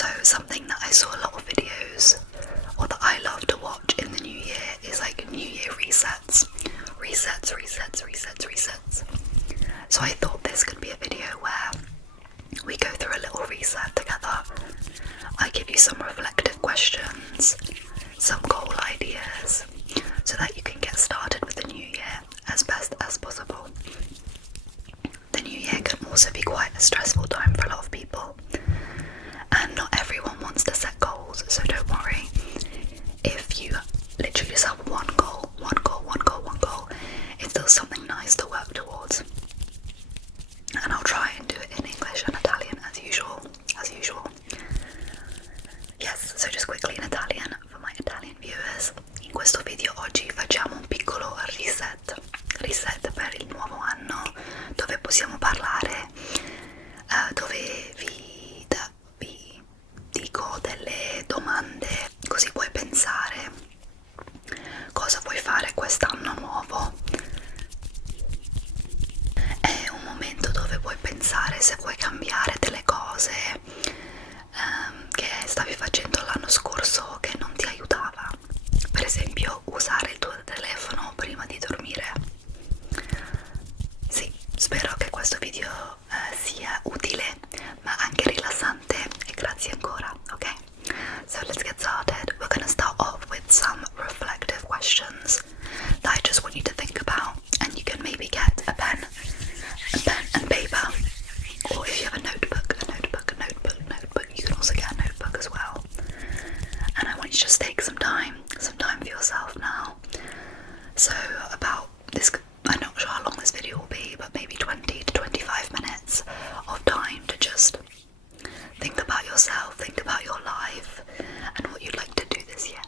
So something that I saw a lot of videos, or that I love to watch in the new year, is like New Year resets. Resets. So I thought this could be a video where we go through a little reset together. I give you some reflective questions, some goal ideas, so that you can get started with the new year as best as possible. The new year can also be quite a stressful time for a lot of people, and not everyone wants to set goals, so don't worry. If you literally just have one goal, it's still something nice to work towards. And I'll try and do it in English and Italian as usual. Yes, so just quickly in Italian for my Italian viewers. In questo video oggi facciamo un piccolo reset per il nuovo anno, dove possiamo parlare, dove vi dico delle domande, così puoi pensare cosa vuoi fare quest'anno nuovo. È un momento dove puoi pensare se vuoi cambiare delle cose che stavi facendo l'anno scorso che non ti aiutava. Per esempio, usare il tuo telefono prima di dormire. Sì, spero che questo video sia utile, ma anche rilassante, e grazie ancora, ok? So let's get started. We're gonna start off with some reflective questions that I just want you to think about, and you can maybe get a pen and paper, or if you have a notebook, you can also get a notebook as well. And I want you to just take some time for yourself now. So about this, I'm not sure how long this video will be, but maybe 20 to 25 minutes of time to just think about yourself, think about your life, and what you'd like to do this year.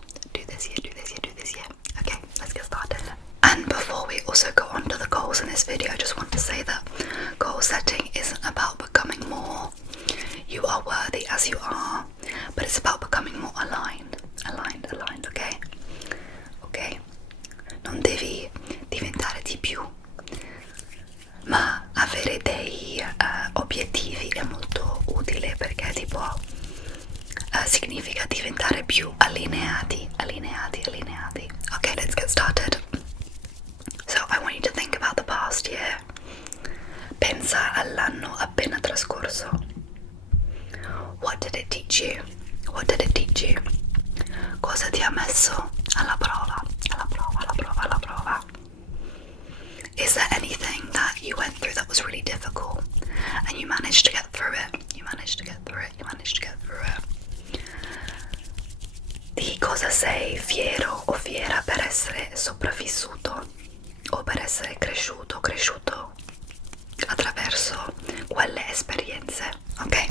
Okay, let's get started. And before we also go on to the goals in this video, I just want to say that goal setting isn't about becoming more. You are worthy as you are, but it's about becoming more aligned, okay? Ok? Non devi diventare di più, ma avere dei obiettivi è molto utile, perché ti può significa diventare più allineati. Okay, let's get started. So I want you to think about the past year. Pensa all'anno appena trascorso. What did it teach you? Cosa ti ha messo alla prova? Is there anything that you went through that was really difficult and you managed to get through it? Di cosa sei fiero o fiera per essere sopravvissuto o per essere cresciuto attraverso quelle esperienze, ok?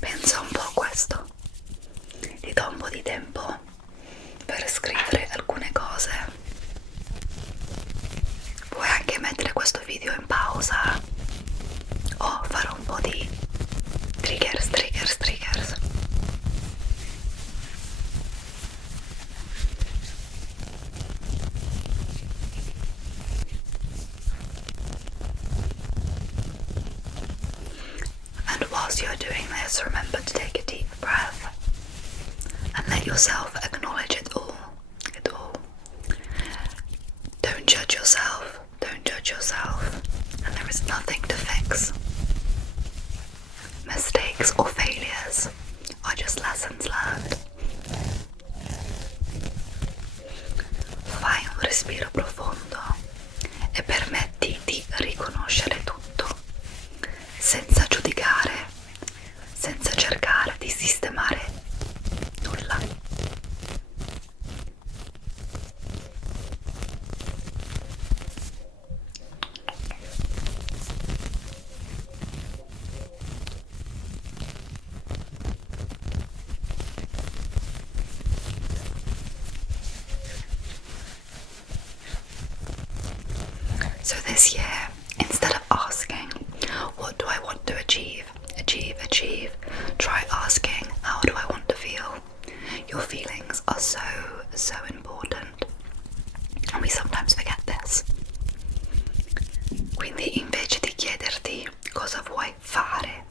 Pensa un po' a questo. Ti do un po' di tempo per scrivere alcune cose. Puoi anche mettere questo video in pausa o fare un po' di triggers. And whilst you're doing this, remember to take a deep breath and let yourself acknowledge it all. Don't judge yourself, and there is nothing to fix. Mistakes or failures are just lessons learned. Fai un respiro profondo e permetti di riconoscere tutto, senza giudicare, senza cercare di sistemare nulla. So this year, instead of asking, what do I want to achieve, try asking, how do I want to feel? Your feelings are so important, and we sometimes forget this. Quindi invece di chiederti cosa vuoi fare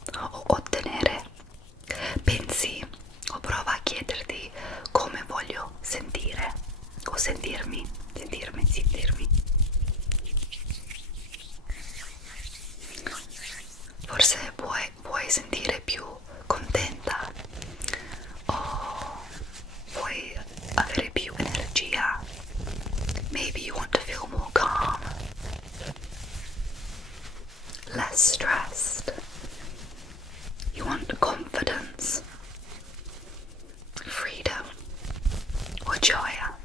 Forse vuoi sentire più contenta o vuoi avere più energia. Maybe you want to feel more calm, less stressed. You want confidence, freedom, or gioia.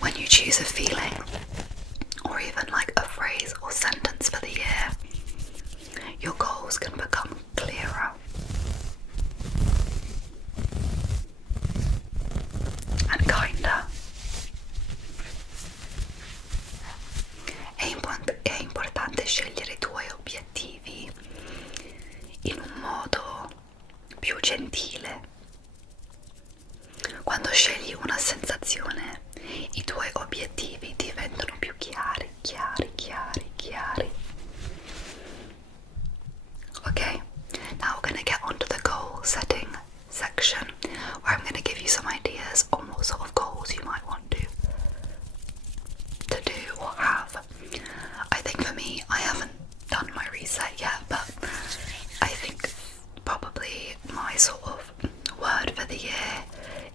When you choose a feeling, or even like a phrase or sentence for the year, your goals can become clearer. And kinder. È importante scegliere i tuoi obiettivi in un modo più gentile. Quando scegli una sensazione, i tuoi obiettivi diventano più chiari. Okay, now we're going to get onto the goal setting section, where I'm going to give you some ideas on what sort of goals you might want to do or have. I think for me, I haven't done my reset yet, but I think probably my sort of word for the year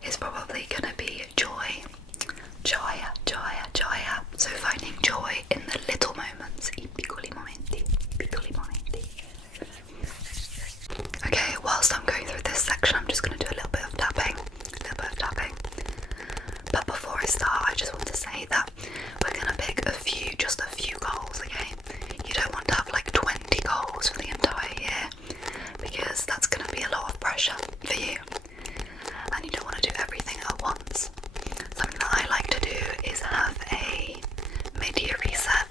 is probably gonna be joy. Gioia. So finding joy in the little moments, I piccoli momenti. Okay, whilst I'm going through this section, I'm just gonna do a little bit of tapping. But before I start, I just want to say that we're gonna pick just a few goals, okay? You don't want to have like 20 goals for the entire year, because that's gonna be a lot of pressure for you. And you don't want to do everything at once. Something that I like to do is have a mid-year reset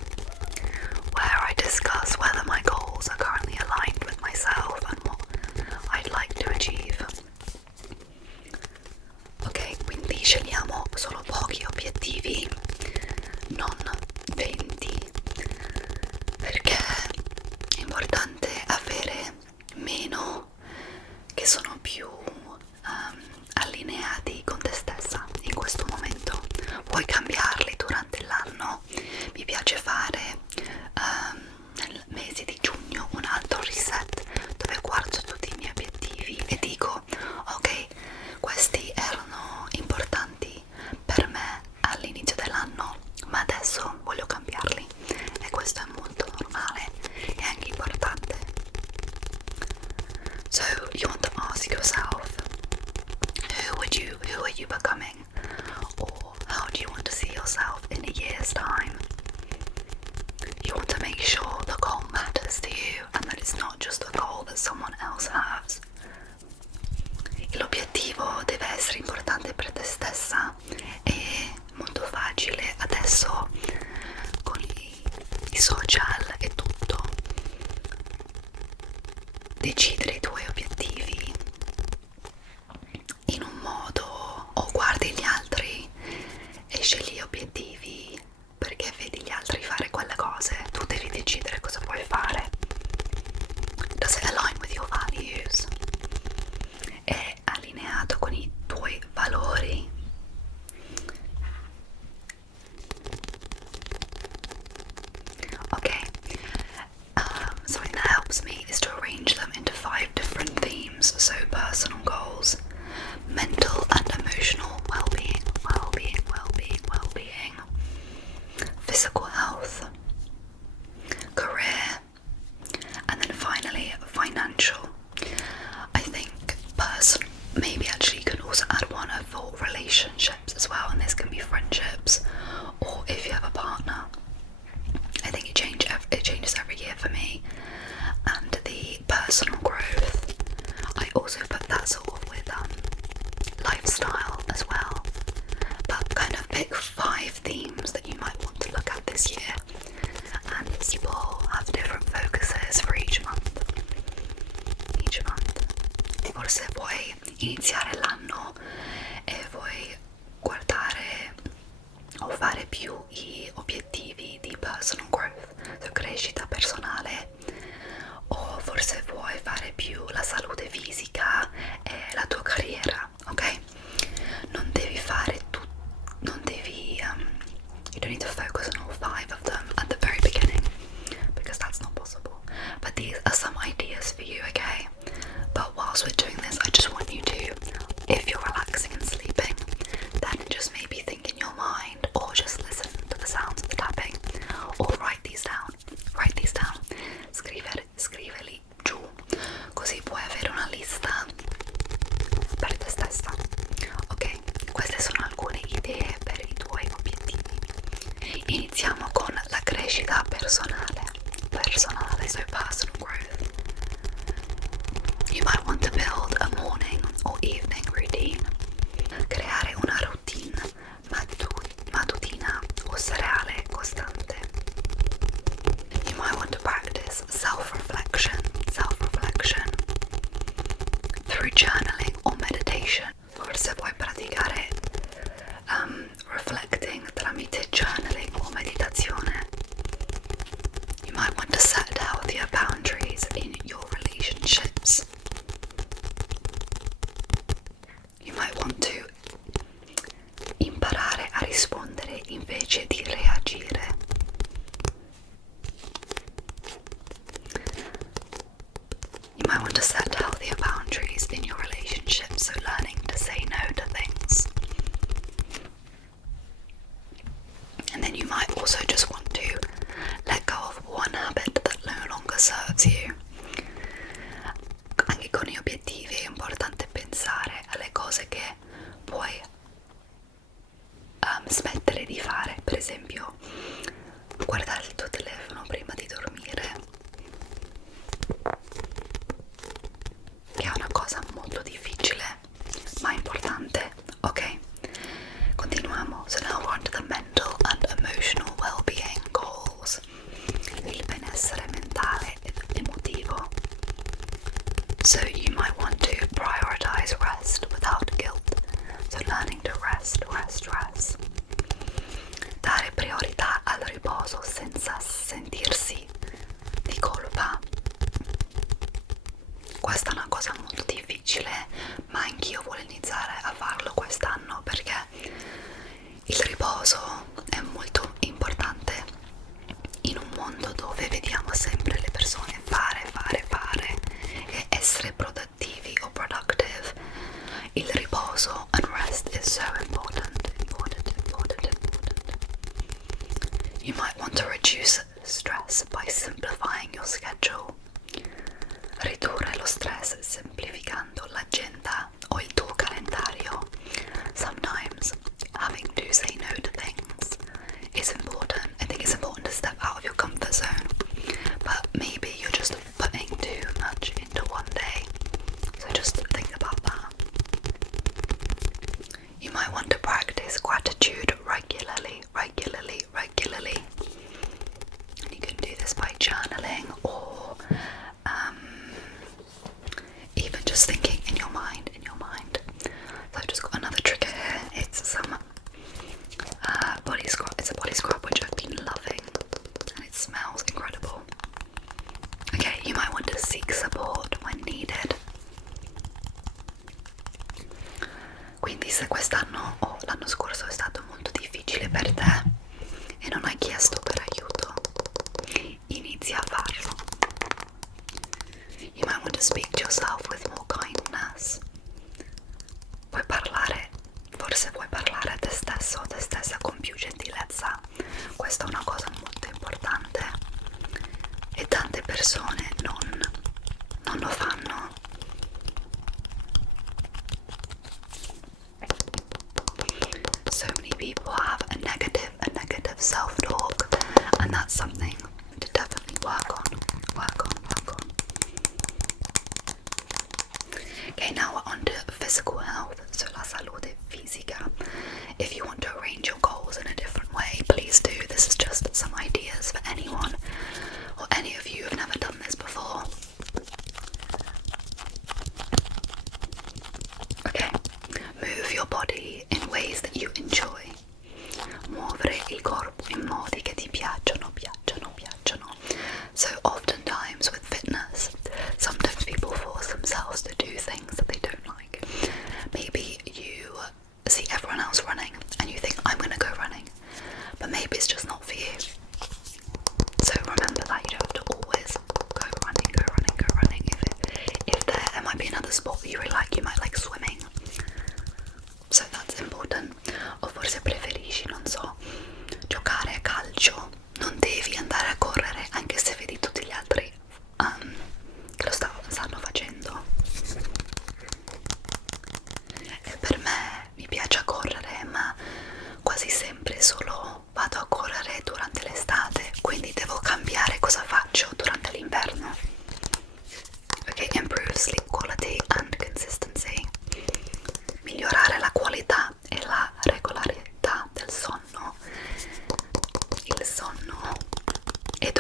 where I discuss whether my goals are currently aligned with myself and what I'd like to achieve. Ok, quindi scegliamo solo pochi obiettivi, non 20, perché è importante avere meno che sono più allineati con te stessa in questo momento. Puoi cambiarli durante l'anno. Mi piace fare nel mese di giugno un altro reset dove guardo tutti i miei obiettivi e dico ok, questi erano importanti per me all'inizio dell'anno, ma adesso voglio cambiarli, e questo è molto normale e anche importante. So you want to ask yourself, who are you becoming, or how do you want to see yourself in a year's time? You want to make sure the goal matters to you and that it's not just a goal that someone else has. L'obiettivo deve essere importante per te stessa. È molto facile adesso con i social e tutto decidere i tuoi obiettivi in un modo, o guardi gli altri e scegli gli obiettivi perché vedi gli altri fare quelle cose. Tu devi decidere cosa puoi fare. Does it align with your values? È allineato con i tuoi valori? Okay, something that helps me is to arrange them into 5 different themes. So personal goals, mental and emotional well-being, physical health, career, and then finally financial. I think maybe actually you can also add one for relationships as well, and this can be friendships, or if you have a partner. I think it changes every year for me. And the personal growth, I also put that sort of with lifestyle as well, but kind of pick 5 themes that you might want to look at this year, and people have different focuses for each month. Tipo, se vuoi iniziare l'anno e vuoi guardare o fare più gli obiettivi di personal growth, so crescita personale, o forse vuoi fare più la salute fisica e la tua carriera, ok? Non devi fare you don't need to focus on all 5 of them at the very beginning, because that's personale, so personal growth. You might want to build a morning or evening routine. Creare una routine mattutina o seriale costante. You might want to practice self-reflection through journaling or meditation. Forse puoi praticare reflecting tramite journaling o meditazione. You might want to set healthier boundaries in your relationships. You might want to imparare a rispondere invece di reagire. You might want to set healthier boundaries in your relationships, so learning to say no to things. And then you might also just want to let go of one habit that no longer serves you. Anche con gli obiettivi è importante pensare alle cose che puoi smettere di fare. Per esempio, guardare il tuo telefono prima di dormire, che è una cosa molto difficile ma importante. Ok, continuiamo. So now we're on to the mental and emotional well-being goals. Il benessere mentale ed emotivo. So you might want to prioritize rest without guilt. So learning to rest. Dare priorità al riposo senza sentirsi di colpa. Questa è una cosa molto difficile, ma anch'io voglio iniziare a farlo quest'anno, perché il riposo è molto importante in un mondo dove vediamo sempre le persone fare e essere produttivi o productive. Il riposo and rest is so important. You might want to reduce stress by simplifying your schedule. Ridurre lo stress semplificando l'agenda o il tuo calendario. Sometimes having to say no to things is important. I think it's important to step out of your comfort zone, but maybe you're just putting too much into one day, so just think about that. You might want to practice gratitude regularly. And you can do this by journaling or even just thinking in your mind. So I've just got another trigger here. It's some body scrub. It's a body scrub which I've been loving, and it smells incredible. Okay, you might want to seek support when needed. Quindi se quest'anno o l'anno scorso è stato molto difficile per te e non hai chiesto per aiuto, inizia a farlo. You might want to speak to yourself with more kindness. Forse puoi parlare a te stesso o te stessa con più gentilezza. Questa è una cosa molto importante e tante persone non lo fanno. So many people have a negative self-talk, and that's something to definitely work on. Okay, now we're on to physical health, so la salute fisica. If you want to arrange your goals in a different way, please do. This is just some ideas for anyone or any of you who have never done this before. Okay, move your body in ways that you enjoy. Muovere il corpo in modi che ti piacciono. So oftentimes with fitness, sometimes people force themselves to do things that they don't like. Maybe you see everyone else running and you think, I'm gonna go running, but maybe it's just not for you. So remember that you don't have to always go running. If there might be another sport that you really like, you might like swimming. So that's important. O forse preferisci, non so, giocare a calcio. Non devi andare a correre anche se vedi tutti gli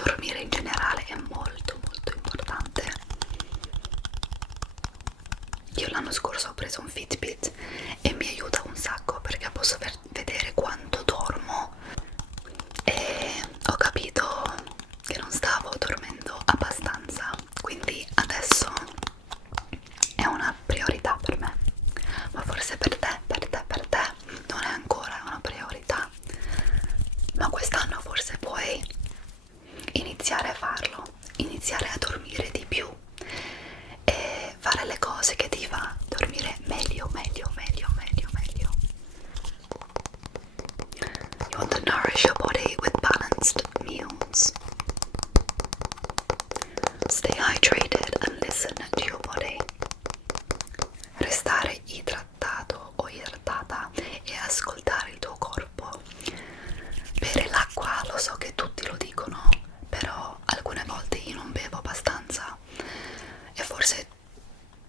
dormire in generale è molto molto importante. Io l'anno scorso ho preso un Fitbit e mi aiuta un sacco perché posso vedere quanto dormo, e ho capito che non stavo dormendo abbastanza, quindi adesso è una priorità per me. Ma forse per te non è ancora una priorità, ma quest'anno forse puoi iniziare a farlo, iniziare a dormire di più e fare le cose che ti fa dormire meglio. You want to nourish your body with balanced meals. Stay hydrated and listen to your body. Restare idratato o idratata e ascoltare il tuo corpo. Bere l'acqua, lo so che tutti lo dicono, però alcune volte io non bevo abbastanza e forse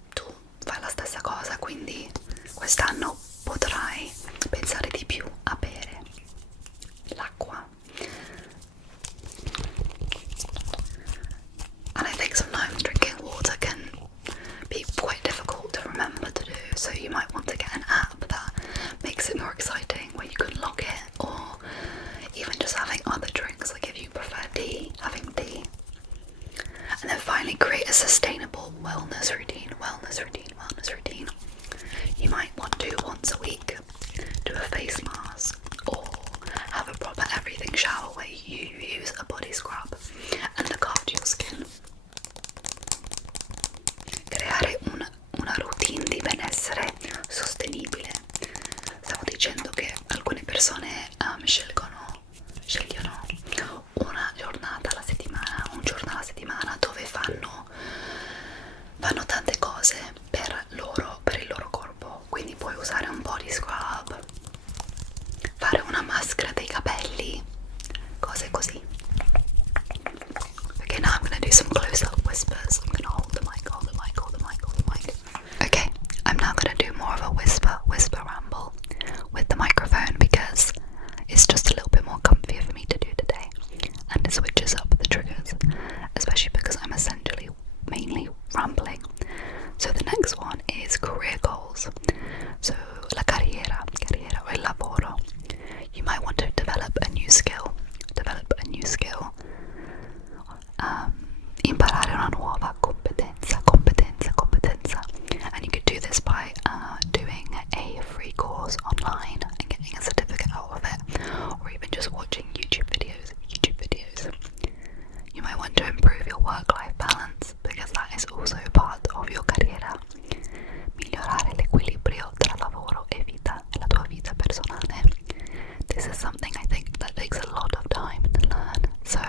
tu fai la stessa cosa, quindi quest'anno potrai pensare di più a bere l'acqua. And I think sometimes drinking water can be quite difficult to remember to do, so you might want to get an app that makes it more exciting where you can log it, or even just having other drinks, like if you prefer tea, having tea. And then finally create a sustainable wellness routine. You might want to once a week do a face mask or have a proper everything shower where you use a body scrub and look after your skin. Creare una routine di benessere sostenibile. Stavo dicendo che alcune persone scegliono una giornata alla settimana, un giorno alla settimana dove fanno tante cose per il loro corpo, quindi puoi usare un body scrub, fare una maschera dei capelli, cose così. Okay, now I'm going to do some close-up whispers. I'm going to hold the mic. Okay, I'm now going to do more of a whisper ramble with the microphone because it's just a little bit more comfier for me to do today, and it switches up the triggers, especially because I'm essentially mainly rambling. So the next one is career goals. So la carriera o il lavoro. You might want to develop a new skill. Imparare una nuova competenza, and you could do this by doing a free course online and getting a certificate out of it, or even just watching YouTube videos. You might want to improve your work-life balance because that is also part of your carriera. Migliorare l'equilibrio tra lavoro e vita, la tua vita personale. This is something I think that takes a lot of time to learn, so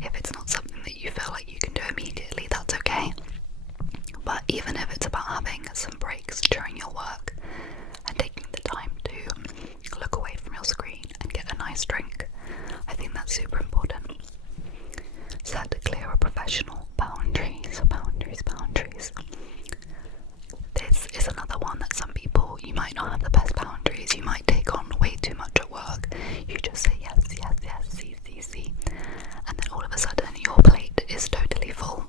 if it's not something that you feel like you can do immediately, that's okay. But even if it's about having some breaks during your work and taking the time to look away from your screen and get a nice drink, I think that's super important. Set clear professional boundaries. This is another one that some people, you might not have the best boundaries, you might take on way too much at work. You just say yes, see, and then all of a sudden your plate is totally full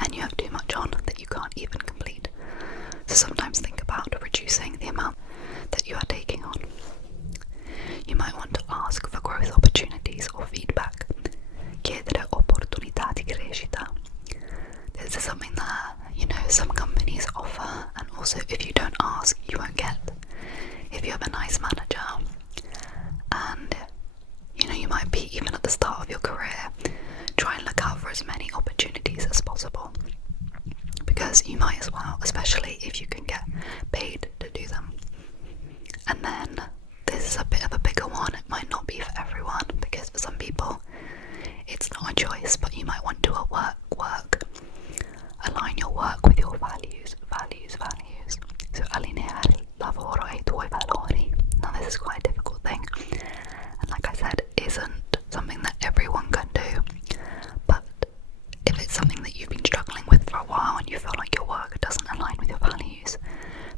and you have too much on that you can't even complete. So sometimes think about reducing the amount that you are taking on. You might want to ask for growth opportunities or feedback. Chiedere opportunità di crescita. This is something that, some companies offer, and also if you don't ask, you won't get. If you have a nice manager, and you might be even at the start of your career, try and look out for as many opportunities as possible, because you might as well, especially if you can get paid to do them. And then this is a bit of a bigger one. It might not be for everyone, because for some people it's not a choice, but you might want to align your work with your values. So allineare il lavoro ai tuoi valori. Now this is quite a difficult thing, and like I said, isn't something that everyone can do, but if it's something that you've been struggling with for a while and you feel like your work doesn't align with your values,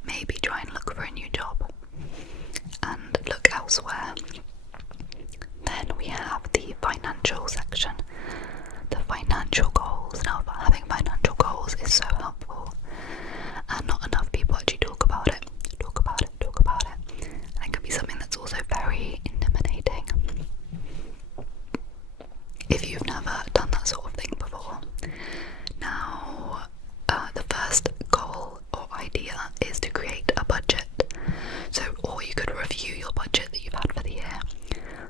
maybe try and look for a new job and look elsewhere. Then we have the financial section. if you've never done that sort of thing before. Now, the first goal or idea is to create a budget. So, or you could review your budget that you've had for the year.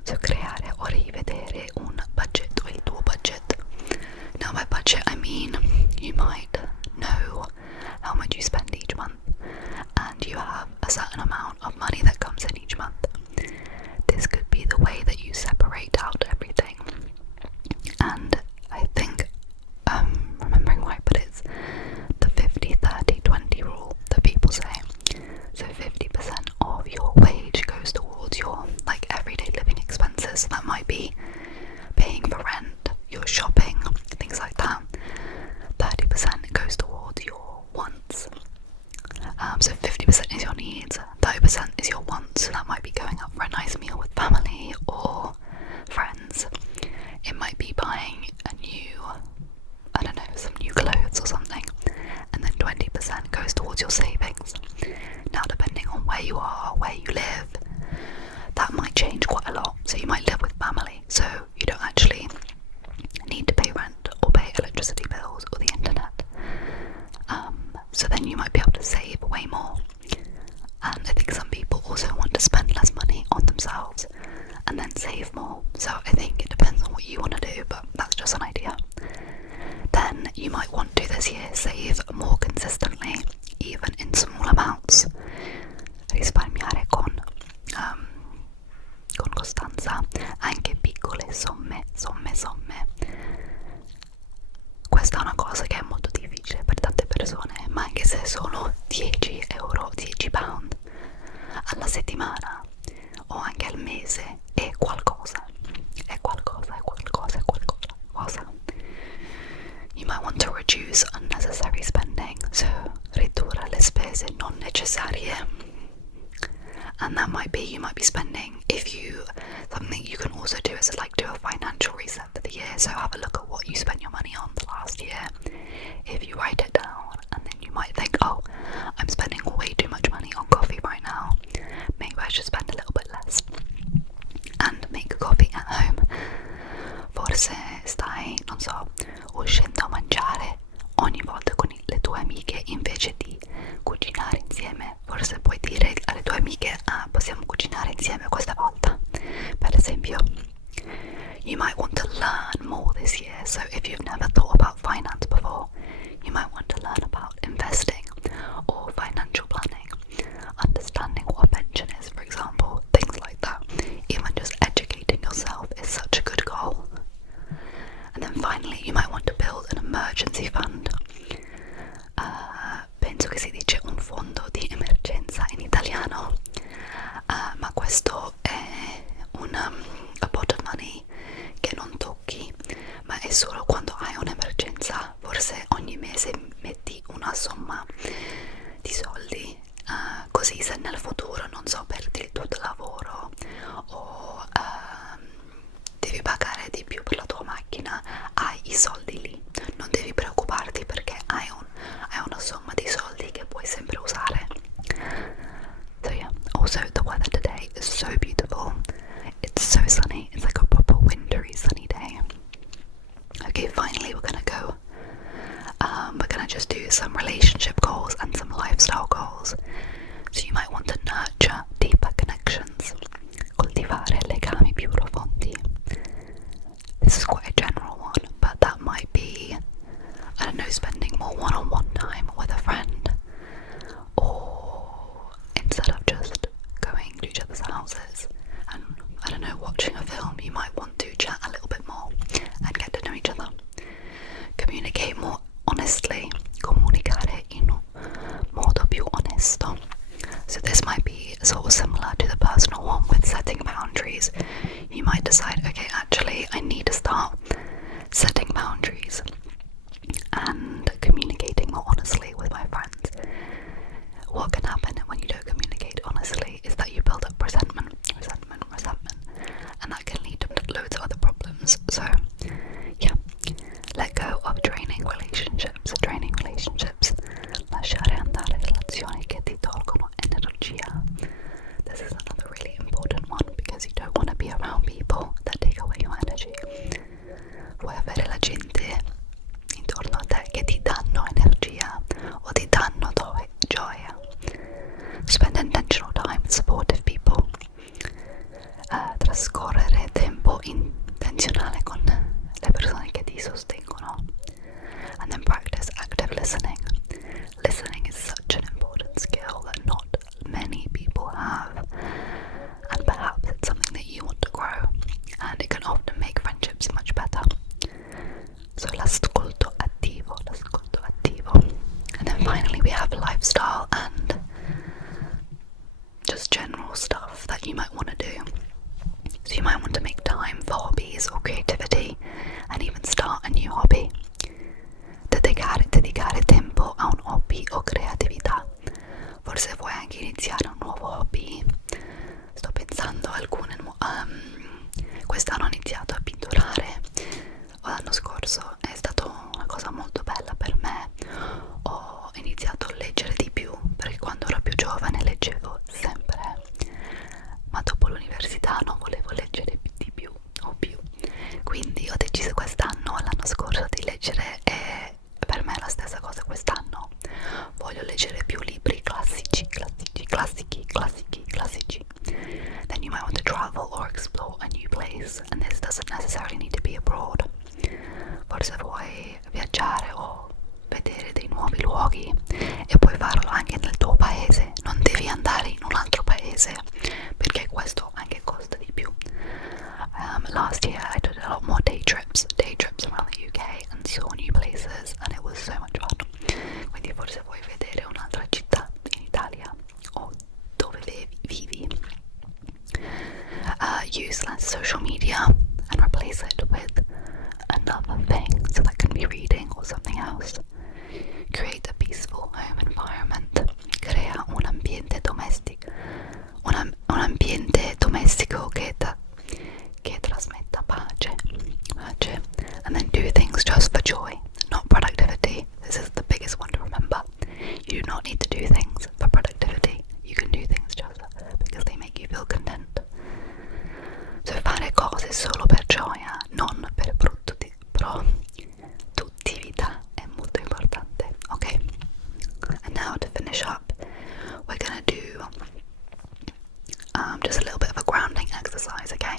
So, creare o rivedere un budget o il tuo budget. Now, by budget, I mean you might know how much you spend each month, and you have a certain amount of money that comes in each month. This could be the way that you separate out everything. And I think, remembering right, but it's the 50-30-20 rule that people say. So 50% of your wage goes towards your like everyday living expenses. So that might be paying for rent, your shopping, things like that. 30% goes towards your wants. So 50% is your needs, 30% is your wants. So that might be going out for a nice meal with family or friends. It might be buying a new, I don't know, some new clothes or something. And then 20% goes towards your savings. Now, depending on where you are, where you live, that might change quite a lot. So you might live with family, so you don't actually need to pay rent or pay electricity bills or the internet. So then you might be able to save way more. And I think some people also want to spend less money on themselves and then save more. So I think it depends on what you want to do, but that's just an idea. Then you might want to this year save more consistently, even in small amounts. Risparmiare con costanza, anche piccole somme. Questa è una cosa che è molto difficile per tante persone, ma anche se sono 10 euro, 10 pound alla settimana o anche al mese è qualcosa. You might want to reduce unnecessary spending, so ridurre le spese non necessarie. And that might be, you might be spending, something you can also do is like do a financial reset for the year. So have a look at what you spent your money on the last year. If you write it down, and then you might think, oh, I'm spending way too much money on coffee right now. Maybe I should spend a little bit less. And make coffee at home. Forse stai, non so, uscendo a mangiare ogni volta con le tue amiche invece di cucinare insieme. Forse puoi dire alle tue amiche, possiamo cucinare insieme questa volta. Per esempio, you might want to learn more this year. So if you've never thought about finance before, you might want to learn about investing or financial planning, understanding what a pension is, for example, things like that. Even just educating yourself is such a good goal. And then finally, you might want to build an emergency fund. Penso che si dice un fondo di emergenza in italiano, ma questo è a pot of money che non tocchi, ma è solo quando hai un'emergenza. Forse ogni mese metti una somma di soldi, così se nel futuro, non so, perdi il tuo lavoro o devi pagare di più per la tua macchina, hai i soldi lì, non devi preoccuparti perché hai una somma di soldi che puoi sempre usare. So yeah, also the weather today is so beautiful. It's so sunny, it's like a proper wintry sunny day. Okay, finally we're gonna just do some relationship goals and some lifestyle goals. So you might want to nurture deeper connections, coltivare legami più profondi. This is quite a general one, but that might be, I don't know, spending more one-on-one time with a friend, or instead of just going to each other's houses and, I don't know, watching a film, you might want to chat a little bit more and get to know each other. Communicate more honestly, comunicare in modo più onesto. So this might be vuoi avere la gente intorno a te che ti danno energia o ti danno gioia. Spend intentional time with supportive people. Trascorrere tempo intenzionale con le persone che ti sostengono. And then practice active listening. Listening is such an important skill that not many people have, and perhaps it's something that you want to grow, and it can often make friendships much better. So l'ascolto attivo. And then finally we have lifestyle and just general stuff that you might want to do. So you might want to make time for hobbies or creativity, and even start a new hobby. Dedicare tempo a un hobby o creatività. Forse vuoi anche iniziare un nuovo hobby. Sto pensando a alcune quest'anno ho iniziato a pitturare, o l'anno scorso è stata una cosa molto bella per me. Ho iniziato a leggere di più, perché quando ero più giovane leggevo sempre, ma dopo l'università non volevo leggere di più o più, quindi ho deciso quest'anno o l'anno scorso di leggere, e per me è la stessa cosa quest'anno. Voglio leggere più libri classici. Then you might want to travel or explore a new place, and this doesn't necessarily need to be abroad. Forse vuoi viaggiare o vedere dei nuovi luoghi, e puoi farlo anche nel tuo paese, non devi andare in un altro paese, perché questo anche costa di più. Last year I did a lot more day trips around the UK and saw new places, and it was so much fun. Quindi forse vuoi vedere un'altra città in Italia o dove vivi. Use less social media and replace it with another thing, so that can be reading or something else. Create a peaceful home environment. Crea un ambiente domestico, che trasmetta pace. And then do things just for joy, not productivity. This is the biggest one to remember. You do not need to do things for productivity. You can do things just because they make you feel content. So fare cose solo per gioia, non per produttività, è molto importante, ok? And now to finish up, we're gonna do just a little bit of a grounding exercise, okay?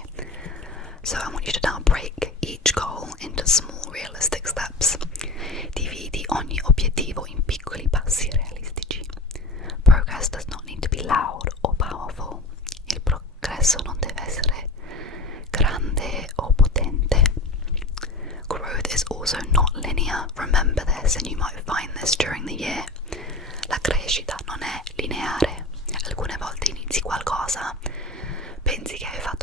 So I want you to now break each goal into small realistic steps. Dividi ogni obiettivo in piccoli passi realistici. Progress does not need to be loud or powerful. Il progresso non deve essere grande o potente. Growth is also not linear. Remember this, and you might find this during the year. La crescita non è lineare. Alcune volte inizi qualcosa, pensi che hai fatto